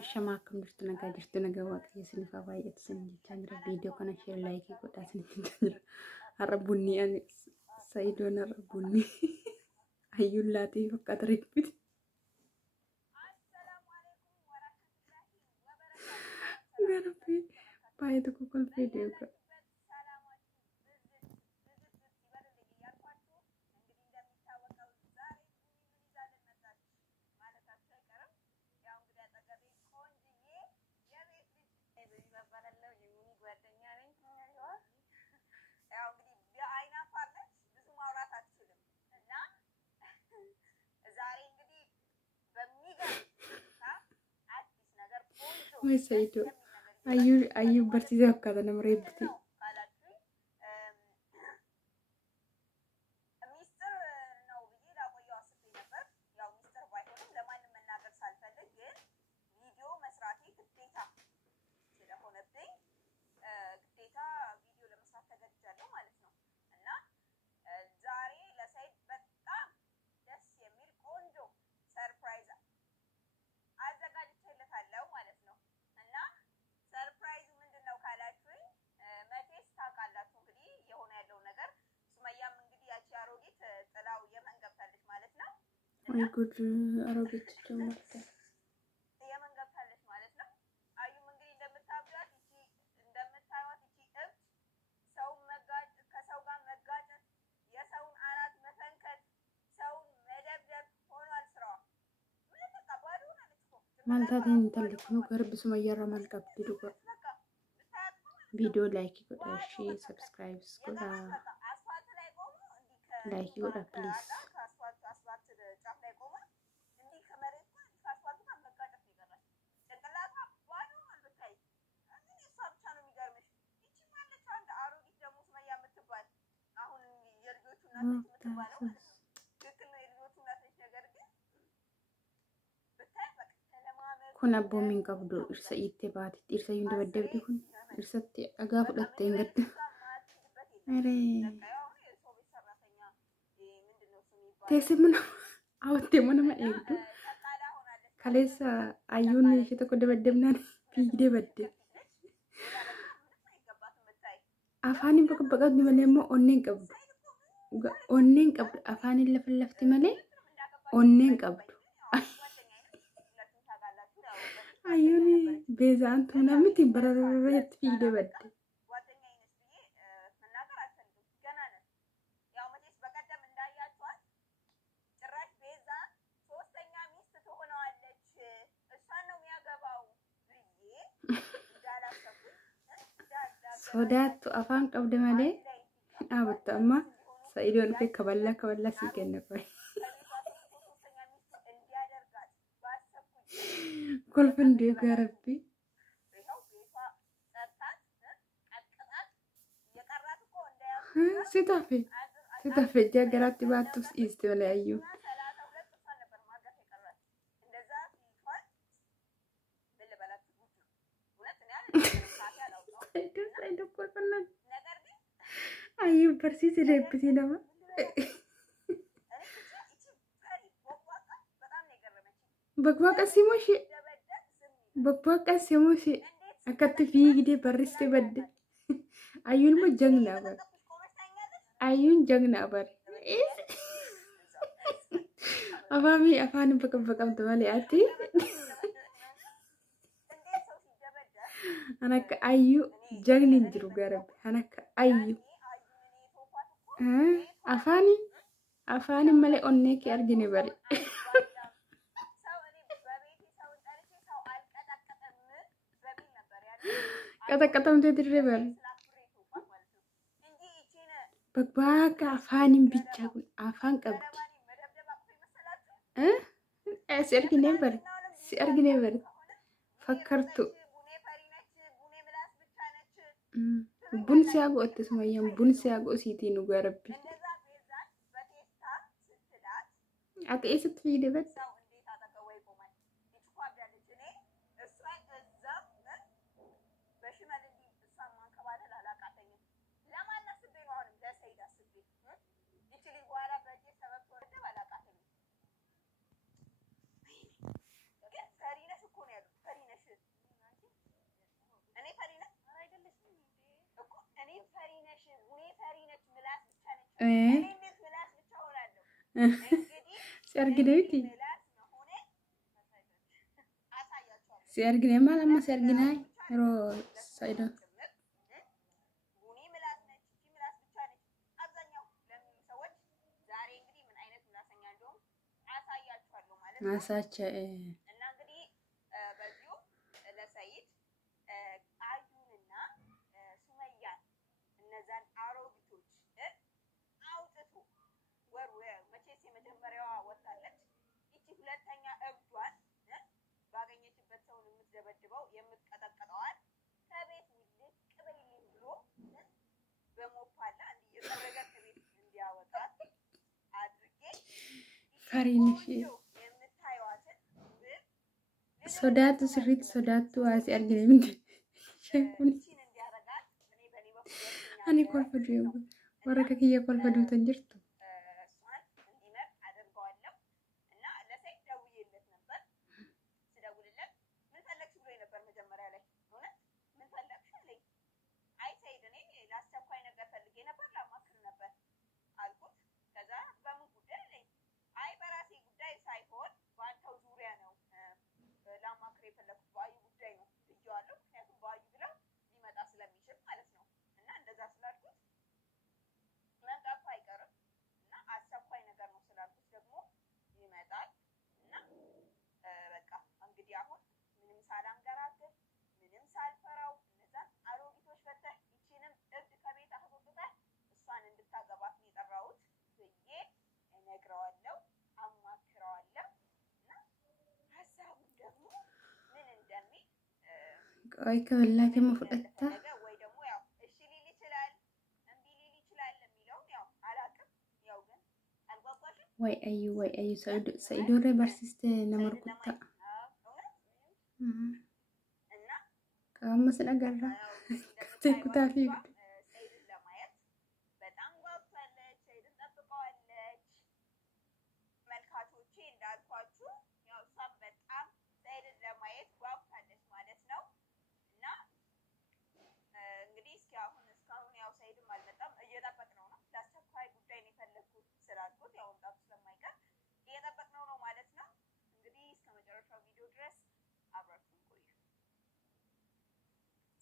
Ashamaakam jirtu nagaa jirtu nagaa waaqayyo isiniif haa baay'atu isin jechaa jira. Viidiyoo kana share laayikii godhaa isin jechaa jira. Har'a bunni ani Sa'idoon har'a bunni hayyuun laatii fakkaata reebbiti. Garbii baay'ee tokko kolfee deebi'a. Wai Sa'ido ayyuu barsiisee fakkaata nama reebbiti. Ay good አሮጌች ጀመርኩ የመን ገብታለች ማለት ነው። አዩም እንግዲህ እንደምታብላት እቺ እንደምታዩት እቺ እብድ ሰው ከሰው ጋር መጋጨት የሰውን አናት መፈንከት ሰውን መደብደብ ሆኗል ስራዋ። ምን ተቀባሉ ማለት ነው ማልታት እንተልኩ ገርብ ሱመያራ ማልቀብ ዲዱቆ ቪዲዮ ላይክ ጎዳ እሺ ሰብስክራይብ ጎዳ ላይክ ጎዳ ፕሊዝ kun abbo min qabdu irsa itti baati irsa yunda baddabdi kun irsatti dhagaa fudhattee gadda are teessimna awwatte mana ma eegdu kaleessa ayyuun ishee tokko dabaddabnaan fiigdee badde afaanin bakka baqatu malee immoo onneen qabdu afaanin lafa lafti malee onneen qabdu ayyuun beezaan tuunamiti bararratti fiigdee badde sodaattu afaan qabde malee dhaabatta amma Sa'idoon fi kaballa si kenna qoy kolfin deegaa rabbi sitafe jagaraatti baattus iiste malee ayyuu ayyuu barsiise deebbisii nama bakwaqa simoshi akkatti fiigdee barriste badde ayyuun mo jagna bar ayyuun jagna bar afaan baqamtu malee ati anakka ayyuu jagnin jiru garab anakka ayyuu afaan malee onnee kee argine bari kata-katamte dirre bari bakka afaanin bicha kun afaan qabdi si argine bari fakkartu bun siyago otte sumayyam bun siyago siiti nu garabbi ate esat fiide bet እንዴት ምላስ ብቻ ሆናለሁ እንግዲህ ሲያርግደውቲ ሲያርግደ ማለማ ሲያርግናይ ሮ ሳይዶ ቡኒ ምላስ ነች እቺ ምላስ ብቻ ነች አብዛኛው ለሚሉ ሰዎች ዛሬ እንግዲህ ምን አይነት ምላሰኛ እንደሆነ አሳያችኋለሁ ማለት ነው አሳቸ እና እንግዲህ በዚሁ ለሰይድ አዩንና ሱመያን እነዛን አሮጊቶች አውጥቶ መቼስ የመጀመሪያዋ ወጣለች እቺ ሁለተኛ እብዷን ባገኘችበት ሰውን የምትደበድበው የምትቀጠቀጠዋል ከቤት ውልቅ በይልኝ ብሎ በሞፓላ እየጠረገ ከቤት እንዲያወጣት አድርጌ ፈሪንሽ የምታዩዋትን ሶዳቱ ስሪት ሶዳቱ አሲ አርግደ ምን ሸኩን እንዲያረጋት እኔ በኔ በኩል አኒ ኮልፈዱ ወረከከየ ኮልፈዱ ተንጅርቱ ቆይ ከበላከ መፍጠታ ወይ ደግሞ ያው እሺ ሊል ይችላል እንቢ ሊል ይችላል የሚለውን ያው አላቅም ያው ግን አልጓጓሽም ወይ አዩ ሰይዶረ በርሲስተ ነመርኩታ እና ካመስ ነገራ ከተኩታፊ ሰይድን ለማየት በጣም ጓጉታለች ሰይድን ጠብቀዋለች መልካቶቼ እንዳልኳችሁ ያው እሷም በጣም ሰይድን ለማየት ጓጉታለች ማለት ነው እና እንግዲህ እስካሁን ያው ሰይድም አልመጣም እየጠበቅነው ነው ለአስቸኳይ ጉዳይ ነው የፈለኩት ስላልኩት ያው ወጣቱ ስለማይቀር እየጠበቅነው ነው ማለት ነው እንግዲህ እስከ መጨረሻው ቪዲዮ ድረስ አብራችሁን ቆዩ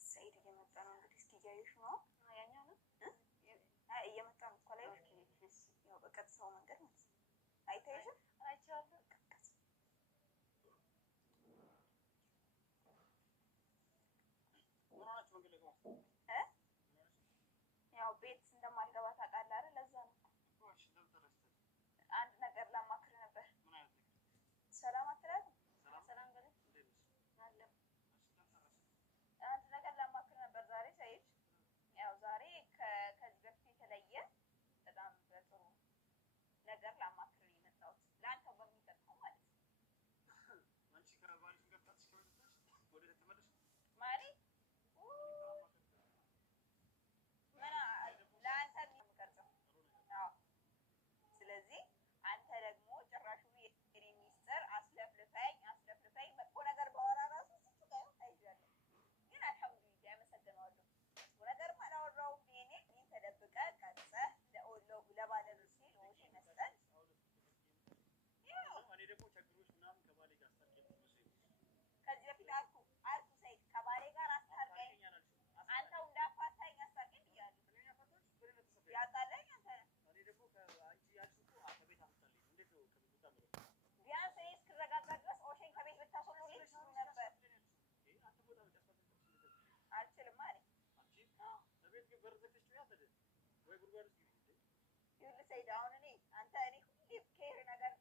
ሰይድ እየመጣ ነው እንግዲህ እስኪ እያዩሽ ነው ያኛው ነው እየመጣ ነው እኮ ላይ ያው በቀጥታው መንገድ ማለት ነው አይታይሽም አይቻለሁ ያው ቤት እንደማልገባ ታውቃለህ አይደል ለዛ ነው አንድ ነገር ላማክር ነበር ሰላም አትላት ሰላም በለኝ አለ አንድ ነገር ላማክር ነበር ዛሬ ሰይድ ያው ዛሬ ከዚህ በፊት የተለየ በጣም በጥሩ ነገር ላማክር የመጣሁት ለአንተ በሚጠቅመው ማለት ነው አንቺ ከባልሽ ጋር ታስከውልሽ ወደ ተመለሽ ማሪ ስለዚህ አንተ ደግሞ ጭራሹ የኔ ሚስጥር አስለፍልፈኝ መጥፎ ነገር ባወራ ራሱ ጋር ታይዣለሁ ግን አልሐምዱሊላህ ያመሰግናለሁ መጥፎ ነገርም አላወራሁም የኔ ተደብቀ ቀርጸህ ለባለቤት ሲል መስጠት እኔ ደግሞ ቸግሮች ምናምን ከባሌ ጋር ከዚህ በፊት አልኩ ሰይድ ከባሌ ጋር አስታርቀኝ አንተው እንዳፋታኝ አስታርቀኝ እያለሁ ያጣለኝ አንተ እኔ ደግሞ ከአንቺ ያልሽው ከቤት አምጣልኝ እንዴት ነው ቢያንስ እኔ እስክረጋጋ ድረስ ኦሼን ከቤት ብታስወጡልኝ ጥሩ ነበር አልችልም ማለት ለቤት ግን በር ዘግተሽ ትያለሽ ወይ ጉድጓድ ውስጥ ይኸውልህ ሰይድ አሁን እኔ ሁሌ ከሄር ነገር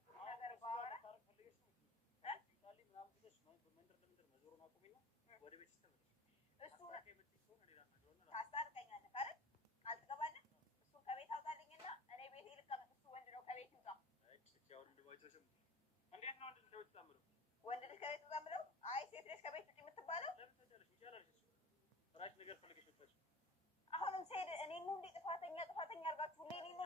ባወራ ወደ ቤት ታስታርቀኛለህ አይደል አልትገባለህ እሱን ከቤት አውጣልኝና እኔ ቤቴ ልቀመጥ እሱ ወንድ ነው ከቤት ይውጣ እንዴት ነው ወንድ ልጅ ከቤት ውጣ የምለው አይ ሴት ልጅ ከቤት ውጪ የምትባለው አሁንም ሰይድ እኔ ነው እንዴ ጥፋተኛ አድርጋችሁ ሁሌ እኔ ነው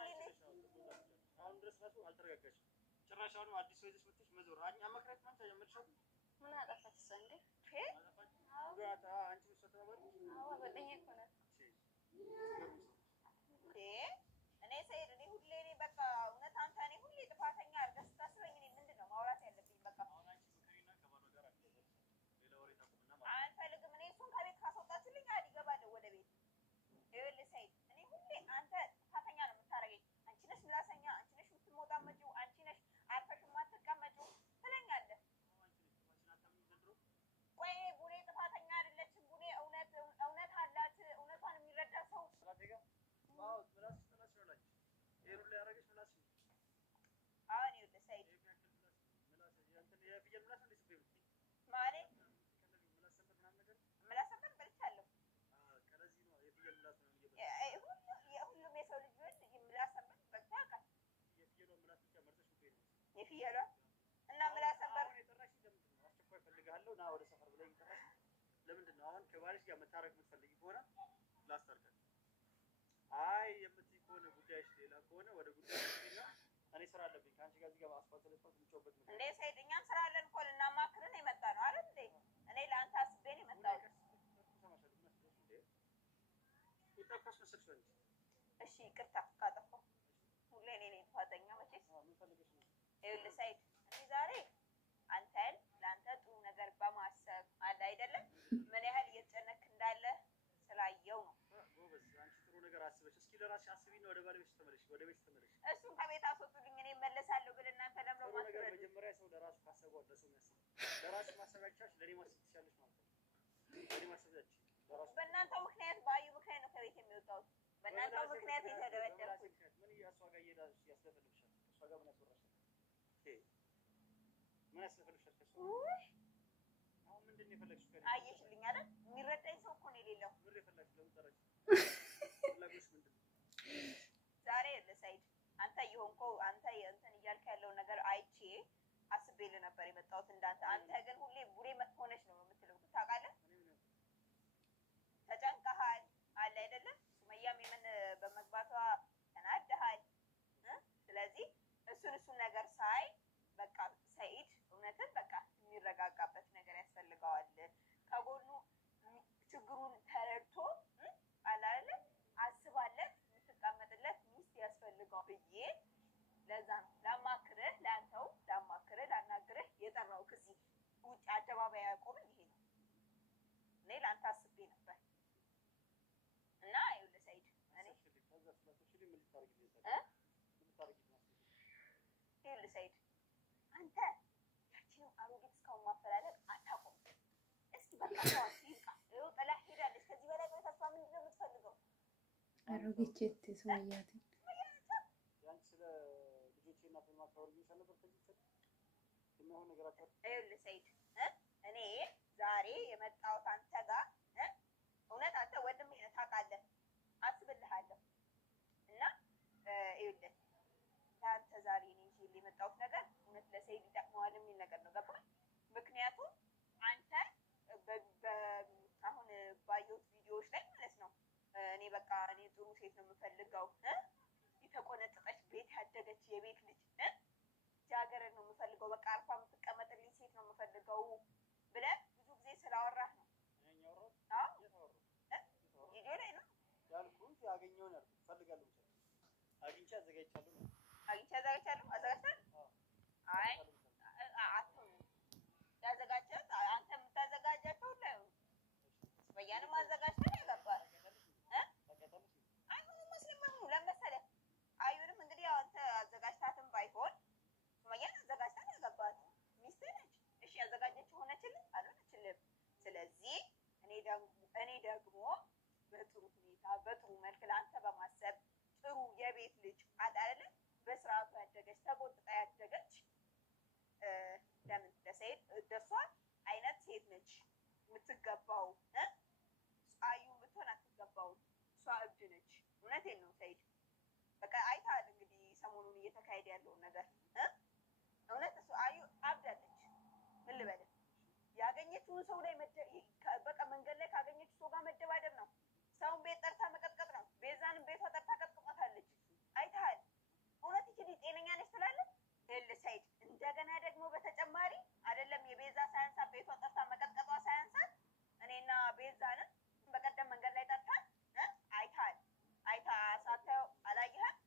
አሁን ድረስ ራሱ አልተረጋጋሽም ጭራሽ አሁን አዲስ ሰው ይዘሽ መጥተሽ መዞር አማክራት ማንቻ ጀመርሻው ምን አጠፋች ሰንዴ ጋታ አንቺ ወሰተባል ጓደኛዬ እኮ ናት እኔ ሰይድ እኔ ፍየሏ እና ምን አሰበር አስቸኳይ ፈልጋለሁ ና ወደ ሰፈር ብለኝ ተራሽ ለምንድን ነው አሁን ከባልሽ ጋር መታረቅ የምትፈልጊ ከሆነ ላስታርቀን አይ የምትይ ከሆነ ጉዳይሽ ሌላ ከሆነ ወደ ጉዳይሽ ሌላ እኔ ስራ አለብኝ ካንቺ ጋር እዚህ ጋር አስፋልት ላይ ተምቾበት እንዴ ሰይድ እኛም ስራ አለን እኮ ልናማክርህ ነው የመጣነው አይደል እንዴ እኔ ለአንተ አስቤ ነው የመጣሁት ይጣፋሽ መስልሽ እሺ ይቅርታ ካጠፋሁ ሁሌ እኔ ነኝ ጥፋተኛ መቼስ ይኸውልህ ሰይድ እኔ ዛሬ አንተን ለአንተ ጥሩ ነገር በማሰብ አለ አይደለም ምን ያህል እየተጨነክ እንዳለ ስላየው ነው ጎበዝ አንቺ ጥሩ ነገር አስበሽ እስኪ ለራስሽ አስቢና ወደ ባለቤትሽ ተመለሽ ወደ ቤትሽ ተመለሽ እሱን ከቤት አስወጡልኝ እኔ እመለሳለሁ ግን እናንተ ለምን ጥሩ ነገር መጀመሪያ ሰው ለራሱ ካሰበው ለሰው ያስብ ለራሱ ማሰባቻች ለኔ ማሰብ ትችያለሽ ማለት ነው ለኔ ማሰባቻች ለራሱ በእናንተው ምክንያት ባዩ ምክንያት ነው ከቤት የሚወጣው በእናንተው ምክንያት የተደበደብኩት ምን እያሷ ጋር እየሄዳሽ ያስለፈልግሻል እሷ ጋር ምን ያስወራሻል ምን ያስለፈልግሻል ከሷ አሁን ምንድን ነው የፈለግሽው ከኔ አየሽልኝ አይደል የሚረዳኝ ሰው እኮ ነው የሌለው ምን የፈለግሽ ለምን ጠራሽ ፍላጎትሽ ምንድን ነው ዛሬ ለሰይድ አንተ የሆንከው አንተ እንትን እያልክ ያለው ነገር አይቼ አስቤልህ ነበር የመጣሁት እንዳንተ አንተ ግን ሁሌ ቡሬ መጥፎ ነሽ ነው የምትለው ታውቃለህ ተጨንቀሃል አለ አይደለም ሱመያም የምን በመግባቷ ተናደሃል ስለዚህ እሱን ነገር ሳይ በቃ ሰይድ እውነትን በቃ የሚረጋጋበት ነገር ያስፈልገዋል ከጎኑ ችግሩን ተረድቶ አለ አይደለም አስባለት የምትቀመጥለት ሚስት ያስፈልገው ብዬ ለዛ ነው ላማክርህ ለአንተው ላማክርህ ላናግርህ የጠራው ከዚህ ውጭ አደባባይ ያቆምን ይሄ ነው እኔ ለአንተ አስቤ ነበር እና ይኸውልህ ሰይድ እኔ ይኸውልህ ሰይድ አንተ ያቺን አሮጊት እስካሁን ማፈላለግ አታቆም እስኪ በቃ ተዋት ይብቃ ይኸው ጥላ ሄዳለች ከዚህ በላይ ተስፋ ምንድን ነው የምትፈልገው አሮጊት ሱመያት ያን ስለ ልጆቼ እናት ማካወል ይችላል ነበር ከዚህ የማይሆን ነገር አጣጥ ይኸውልህ ሰይድ እኔ ዛሬ የመጣሁት አንተ ጋር እውነት አንተ ወንድሜ ነህ ታውቃለህ አስብልሃለሁ እና ይኸውልህ አንተ ዛሬ እኔ ይዤ የመጣሁት ነገር እውነት ለሰይድ ይጠቅመዋል የሚል ነገር ነው ገባህ ምክንያቱም አንተ አሁን ባየሁት ቪዲዮዎች ላይ ማለት ነው እኔ በቃ እኔ ጥሩ ሴት ነው የምፈልገው የተቆነጠጠች ቤት ያደገች የቤት ልጅ ጃገረን ነው የምፈልገው በቃ አርፋ የምትቀመጥልኝ ሴት ነው የምፈልገው ብለህ ብዙ ጊዜ ስላወራህ ነው ቪዲዮ ላይ ነው ያልኩት ያገኘውን ያልኩት ፈልጋለሁ አግኝቼ አዘጋጅቻለሁ አዘጋጅቻለሁ አይ አትሆንም ያዘጋጀት አንተ የምታዘጋጃቸው ላይ በያንም አዘጋጅተህ ያገባል አይሆንም መስለም አይሆኑ ለመሰለህ አዩንም እንግዲህ ያው አንተ አዘጋጅታትም ባይሆን ሱመያን አዘጋጅተህ ያገባል ሚስትህ ነች እሺ ያዘጋጀችው ሆነችልህ አልሆነችልህም ስለዚህ እኔ ደግሞ በጥሩ ሁኔታ በጥሩ መልክ ለአንተ በማሰብ ጥሩ የቤት ልጅ አይደለ በስርዓቱ ያደገች ተቆጥጣ ያደገች ለምን ለሰይድ ደሷ አይነት ሴት ነች የምትገባው አዩ ብትሆን አትገባው እሷ እብድ ነች እውነቴን ነው ሰይድ በቃ አይተሃል እንግዲህ ሰሞኑን እየተካሄደ ያለውን ነገር እውነት እሱ አዩ አብዳለች ምን ልበልህ ያገኘችውን ሰው ላይ በቃ መንገድ ላይ ካገኘችው ሰው ጋር መደባደብ ነው ሰውን ቤት ጠርታ መቀጥቀጥ ነው ቤዛንም ቤቷ ጠርታ ቀጥቅጣታለች አይተሃል እውነት ይችል ጤነኛ ነች ትላለህ ይኸውልህ ሰይድ እንደገና ደግሞ በተጨማሪ አይደለም የቤዛ ሳያንሳ ቤቷ ጠርታ መቀጥቀጧ ሳያንሳት እኔና ቤዛንም በቀደም መንገድ ላይ ጠርታን አይታ ሳታየው አላየህም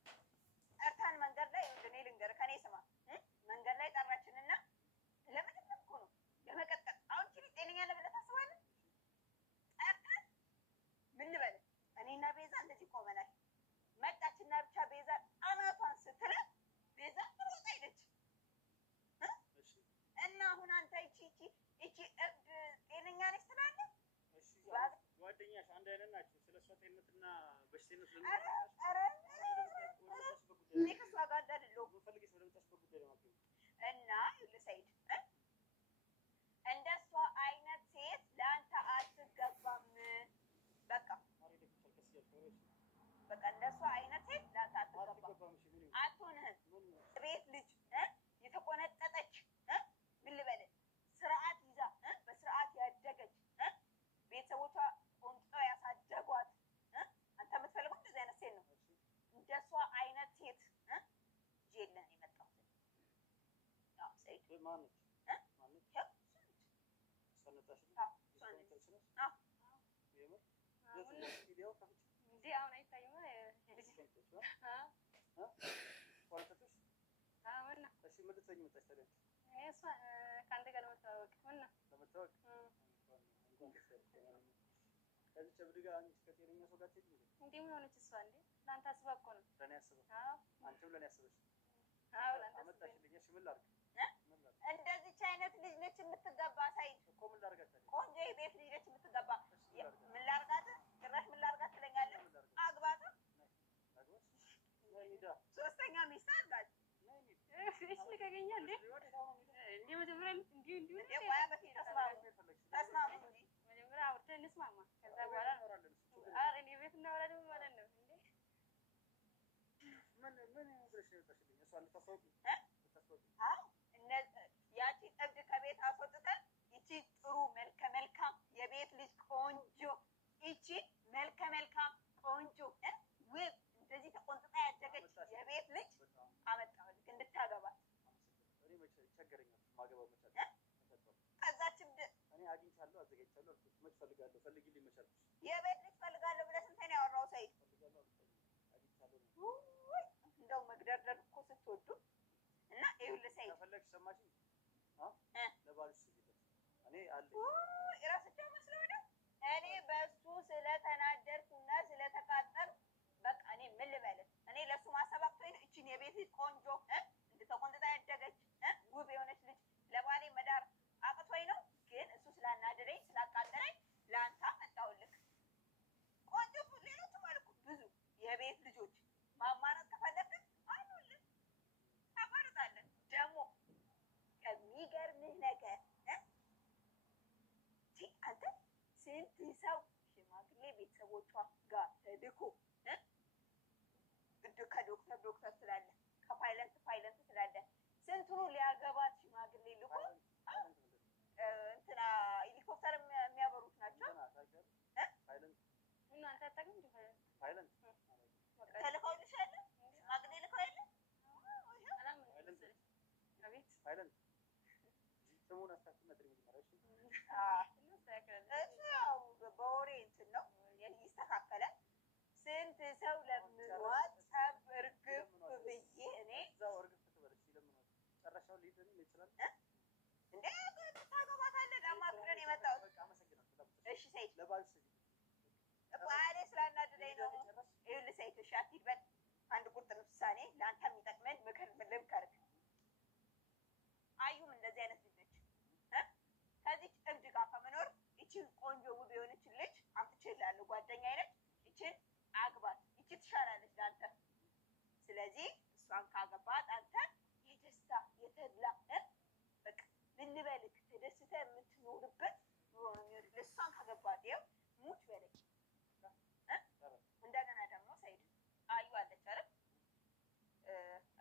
ጠርታን መንገድ ላይ እኔ ልንገርህ ከኔ ስማ መንገድ ላይ ጠራችንና ለምንም እኮ ነው ለመቀጥቀጥ አሁን ይችል ጤነኛ ነህ ብለህ ታስባለህ ጠርታን ምን ልበልህ እኔና ቤዛ እንደዚህ ቆመናል መጣችና ብቻ ቤዛ አናቷን ስትላት ቤዛ ሮጣ ሄደች እና አሁን አንተ ይቺ እብድ ጤነኛ ነች ትላለህ ጓደኛሽ አንድ አይነት ናቸው ስለሷ ጤንነትና በሽተኝነት እኔ ከእሷ ጋር አይደለሁም ፈልጌሽ ወደምታስበው ጉዳይ ነው እና ይኸውልህ ሰይድ እንደሷ አይነት ሴት ለአንተ አትገባም በቃ እንደሷ አይነት ሴት ለአንተ አትገባም አትሆንህም ቤት ልጅ ማነች እ ማነች ያው ሰነጣሽ አዎ ሰነጣሽ አዎ የምር ለዚህ ቪዲዮ ከፍቼ እንዴ አሁን አይታይማ ልጅ ቋንቋቶች አሁን እሺ ምን ልትሰኝ መጣሽ ታዲያ እኔ እሷ ካንተ ጋር ለመተዋወቅ ምን ነው ለመታወቅ ከዚህ ቸብድ ጋር አንቺ ከጤነኛ ሰው ጋር ትሄጂ እንዴ ምን ሆነች እሷ እንዴ ላንተ አስባ እኮ ነው ለኔ አስበሽ አዎ አንቺም ለኔ አስበሽ አዎ ላንተ አመጣሽልኝ እሺ ምን ላድርግ እንደዚች አይነት ልጅ ነች የምትገባ ሳይድ እኮ ምን ላድርጋት ታዲያ ቆንጆ የቤት ልጅ ነች የምትገባ ምን ላድርጋት ጭራሽ ምን ላድርጋት ትለኛለህ አግባታ ሶስተኛ ሚስት አድርጋት እሺ ልቀቀኛ እንዴ እንዴ መጀመሪያ እንዴ እንዴ እንዴ ቆያ በፊት ተስማሙ እንጂ መጀመሪያ አውርተን እንስማማ ከዛ በኋላ አረ እኔ ቤት እናወራለን ማለት ነው እንዴ ምን ብለሽ ነው የወጣሽልኝ እሷ ልታስወቂ አዎ ያቺ እብድ ከቤት አስወጥተን ይቺ ጥሩ መልከ መልካም የቤት ልጅ ቆንጆ ይቺ መልከ መልካም ቆንጆ ውብ እንደዚህ ተቆንጥጣ ያደገች የቤት ልጅ አመጣሁልህ እንድታገባት እኔ መቼ ይቸገረኛል ማገባው መቻል ከዛች እብድ እኔ አግኝቻለሁ አዘጋጅቻለሁ አልኩሽ መች ፈልጋለሁ ፈልጊልኝ መቻል የቤት ልጅ ፈልጋለሁ ብለህ ስንት ነው ያወራው ሰይድ ፈልጋለሁ አግኝቻለሁ እንደው መግደርደር እኮ ስትወዱ እና ይኸውልህ ሰይድ ከፈለግሽ ሰማሽኝ ለባልሽ ስይበት እኔ አለ እራስቸው መስለው ነው እኔ በሱ ስለተናደርኩና ስለተቃጠልኩ በቃ እኔ ምን ልበልህ እኔ ለሱ ማሰብ አቅቶኝ ነው እቺን የቤት ልጅ ቆንጆ እንድተቆንጥጣ ያደገች ውብ የሆነች ልጅ ለባሌ መዳር አቅቶኝ ነው ግን እሱ ስላናደረኝ ስላቃጠለኝ ለአንተ አመጣሁልህ ቆንጆ ሌሎችም አሉ ብዙ የቤት ልጆች ማማረጥ ከፈለግህ አሉልህ ታማርጣለህ ደግሞ ከሚገርምህ ነገር አንተ ስንት ሰው ሽማግሌ ቤተሰቦቿ ጋር ተልኮ ከዶክተር ስላለ ከፓይለት ስላለ ስንቱኑ ሊያገባት ሽማግሌ ልኮ እንትና ሄሊኮፕተር የሚያበሩት ናቸው እናንተ አታውቅም እንዴ ፓይለት ተልከው ልሻለ ሽማግሌ ልከው የለ አቤት ፓይለት ስሙን አስታክመት ነው እሱ ያው በወሬ እንትን ነው ይስተካከላል ስንት ሰው ለምኗት ጸብ እርግፍ ብዬ እኔ እዛው እርግፍ ትበለሽ ለምን ጨረሻው ሊድን ይችላል እንዴ ታገባታለህ ለማክረን የመጣሁት በቃ አመሰግናለሁ እሺ ሰይድ ለባልሽ ባሌ ስላናደደኝ ነው ይኸውልህ ሰይድ እሺ አትሂድ አንድ ቁርጥ ውሳኔ ለአንተ የሚጠቅመን ምክር ልምከርህ አዩም እንደዚህ አይነት ልጅ ነች ከዚች እብድ ጋር ከመኖር ይችን ቆንጆ ውብ የሆነች ልጅ አምጥቼልሃለሁ ጓደኛዬ ነች ይችን አግባት ይቺ ትሻላለች ለአንተ ስለዚህ እሷን ካገባት አንተ የደስታ የተድላ በቃ ምን ልበልህ ተደስተህ የምትኖርበት ኑሮ ነው የሚሆንልህ እሷን ካገባት ይኸው ሙች በለኝ እንደገና ደግሞ ሰይድ አዩ አለች አይደል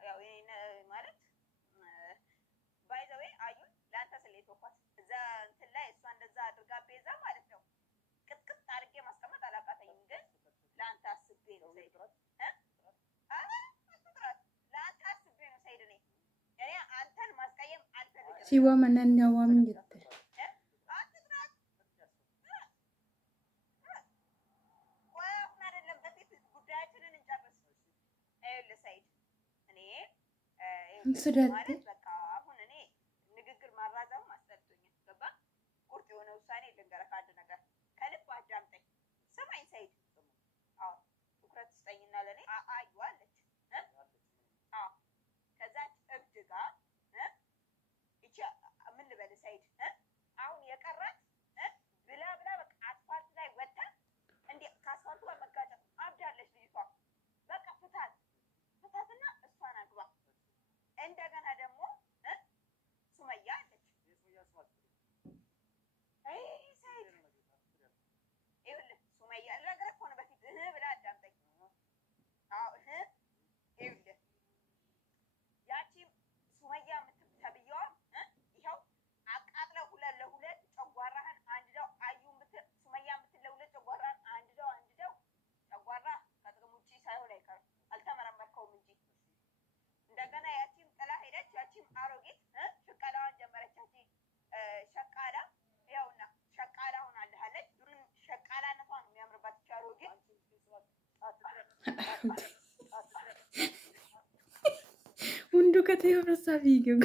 ያው ማለት ባይ ዘ ዌይ አዩን ለአንተ ስለተወኳት እዛ እንትን ላይ እሷ እንደዛ አድርጋ ቤዛ ማለት ነው ቅጥቅጥ አድርጌ ማስቀመጥ አላቃተኝም ግን ለአንተ አስቤ ነው ሰይድ ለአንተ አስቤ ነው ሰይድ እኔ አንተን ማስቀየም አልፈልግም ሲዋ መናኛዋም እንጀትር አትጥራት ቆይ አሁን አይደለም በፊት ጉዳያችንን እንጨርስ ይኸውልህ ሰይድ እኔ ማለት በቃ አሁን እኔ ንግግር ማራዘም አስጠልቶኛል ገባ ቁርጥ የሆነ ውሳኔ ልንገርህ አንድ ነገር ከልብ አዳምጠኝ ስማኝ ሰይድ አዎ ትኩረት ስጠኝና ለእኔ አዩ አለች አዎ ከዛች እብድ ጋር ይቺ ምን ልበልህ ሰይድ አሁን የቀራት ብላ ብላ በቃ አስፋልት ላይ ወጣ እንዴ ከአስፋልቱ ጋር መጋጨት አብዳለች ልጅቷ በቃ ፍታትና እሷን አግባ እንደገና ደግሞ Hundi katee of irraa fiigee